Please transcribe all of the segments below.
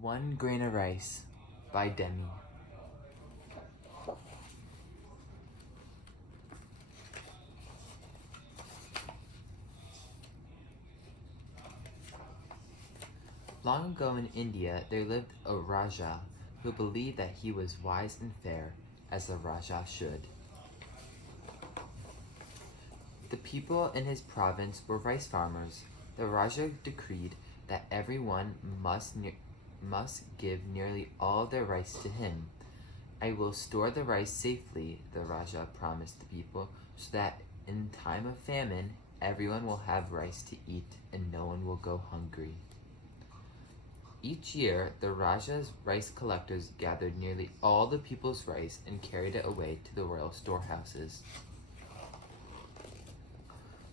One Grain of Rice by Demi. Long ago in India, there lived a Raja who believed that he was wise and fair, as a Raja should. The people in his province were rice farmers. The Raja decreed that everyone must give nearly all their rice to him. I will store the rice safely, the Raja promised the people, so that in time of famine, everyone will have rice to eat and no one will go hungry. Each year, the Raja's rice collectors gathered nearly all the people's rice and carried it away to the royal storehouses.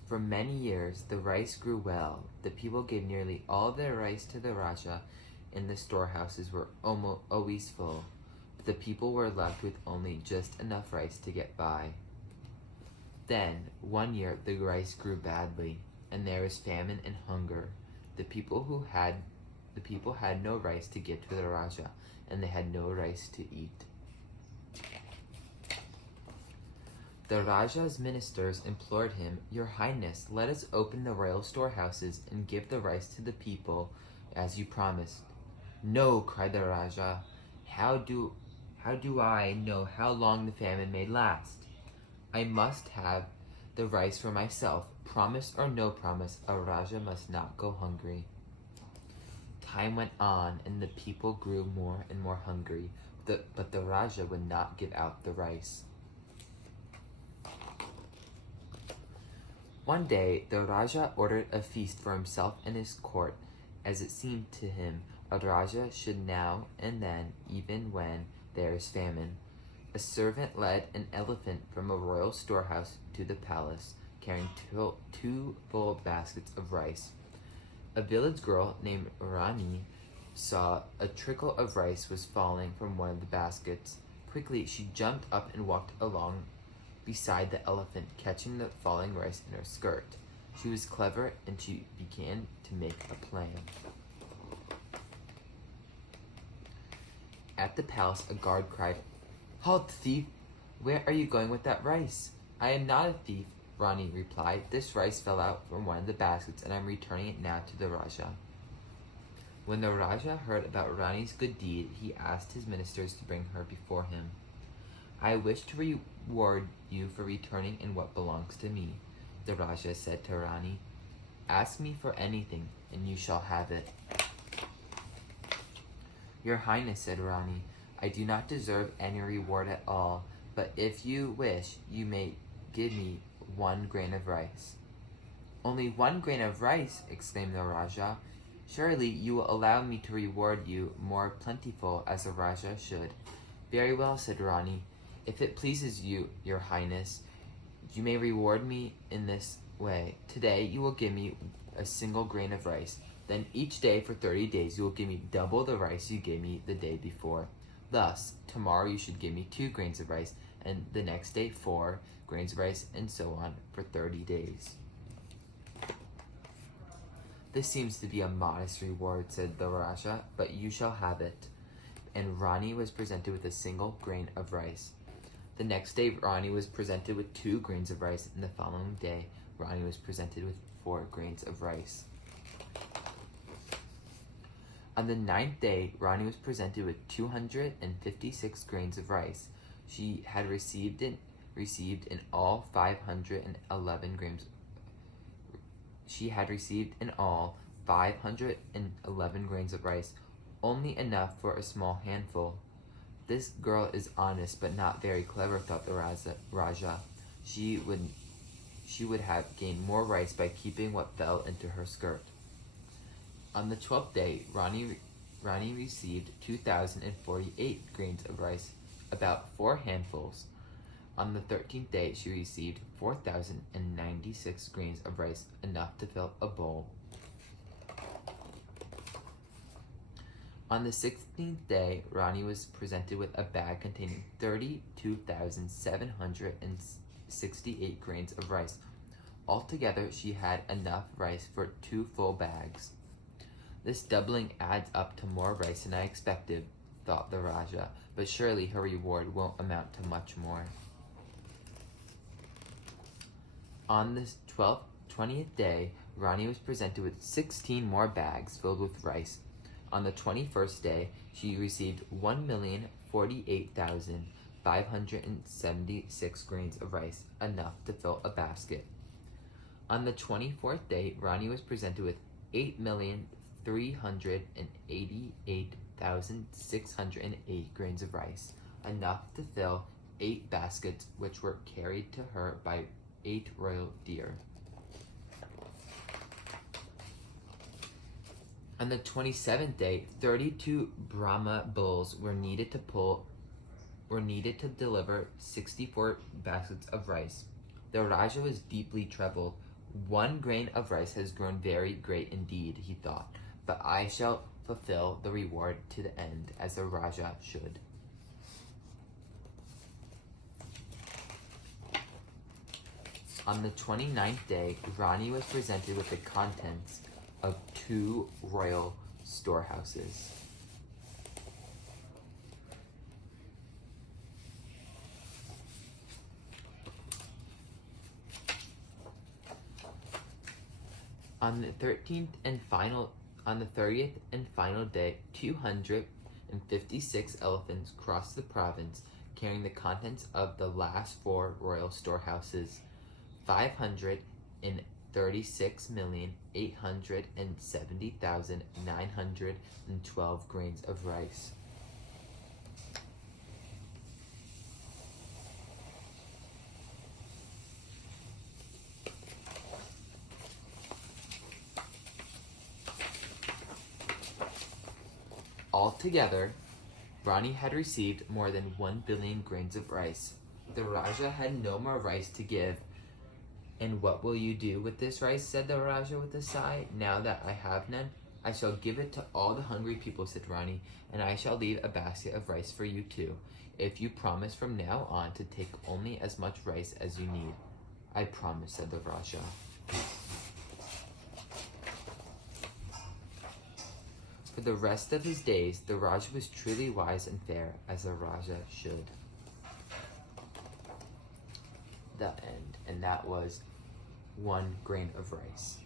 For many years, the rice grew well. The people gave nearly all their rice to the Raja, and the storehouses were always full. But the people were left with only just enough rice to get by. Then, one year, the rice grew badly, and there was famine and hunger. The people had no rice to give to the Raja, and they had no rice to eat. The Raja's ministers implored him, "Your Highness, let us open the royal storehouses and give the rice to the people, as you promised." "No," cried the Raja. How do I know how long the famine may last? I must have the rice for myself. Promise or no promise, a Raja must not go hungry." Time went on, and the people grew more and more hungry, but the Raja would not give out the rice. One day, the Raja ordered a feast for himself and his court. As it seemed to him, a Raja should now and then, even when there is famine. A servant led an elephant from a royal storehouse to the palace, carrying two full baskets of rice. A village girl named Rani saw a trickle of rice was falling from one of the baskets. Quickly, she jumped up and walked along beside the elephant, catching the falling rice in her skirt. She was clever, and she began to make a plan. At the palace, a guard cried, "Halt, thief! Where are you going with that rice?" "I am not a thief," Rani replied. "This rice fell out from one of the baskets, and I'm returning it now to the Raja." When the Raja heard about Rani's good deed, he asked his ministers to bring her before him. "I wish to reward you for returning in what belongs to me," the Raja said to Rani. "Ask me for anything, and you shall have it." "Your Highness," said Rani, "I do not deserve any reward at all, but if you wish, you may give me 1 grain of rice." "Only 1 grain of rice?" exclaimed the Raja. "Surely you will allow me to reward you more plentiful, as a Raja should." "Very well," said Rani. "If it pleases you, Your Highness, you may reward me in this way. Today you will give me a single grain of rice. Then each day for 30 days you will give me double the rice you gave me the day before. Thus, tomorrow you should give me 2 grains of rice, and the next day 4 grains of rice, and so on for 30 days. "This seems to be a modest reward," said the Raja, "but you shall have it." And Rani was presented with a single grain of rice. The next day, Rani was presented with 2 grains of rice, and the following day, Rani was presented with 4 grains of rice. On the 9th day, Rani was presented with 256 grains of rice. She had received in all 511 grams. She had received in all 511 grains of rice, only enough for a small handful. "This girl is honest, but not very clever," thought the Raja. She would have gained more rice by keeping what fell into her skirt. On the 12th day, Rani received 2,048 grains of rice, about 4 handfuls. On the 13th day, she received 4,096 grains of rice, enough to fill a bowl. On the 16th day, Rani was presented with a bag containing 32,768 grains of rice. Altogether, she had enough rice for 2 full bags. This doubling adds up to more rice than I expected, thought the Raja, but surely her reward won't amount to much more. On the 20th day, Rani was presented with 16 more bags filled with rice. On the 21st day, she received 1,048,576 grains of rice, enough to fill a basket. On the 24th day, Rani was presented with 8,388,608 grains of rice, enough to fill 8 baskets, which were carried to her by 8 royal deer. On the 27th day, 32 Brahma bulls were needed to deliver 64 baskets of rice. The Raja was deeply troubled. 1 grain of rice has grown very great indeed, he thought, but I shall fulfill the reward to the end, as the Raja should. On the 29th day, Rani was presented with the contents of 2 royal storehouses. On the 30th and final day, 256 elephants crossed the province, carrying the contents of the last 4 royal storehouses, 536,870,912 grains of rice. Altogether, Rani had received more than 1 billion grains of rice. The Raja had no more rice to give. "And what will you do with this rice?" said the Raja with a sigh. "Now that I have none, I shall give it to all the hungry people," said Rani, "and I shall leave a basket of rice for you too, if you promise from now on to take only as much rice as you need." "I promise," said the Raja. For the rest of his days, the Raja was truly wise and fair, as a Raja should. The end. And that was 1 grain of rice.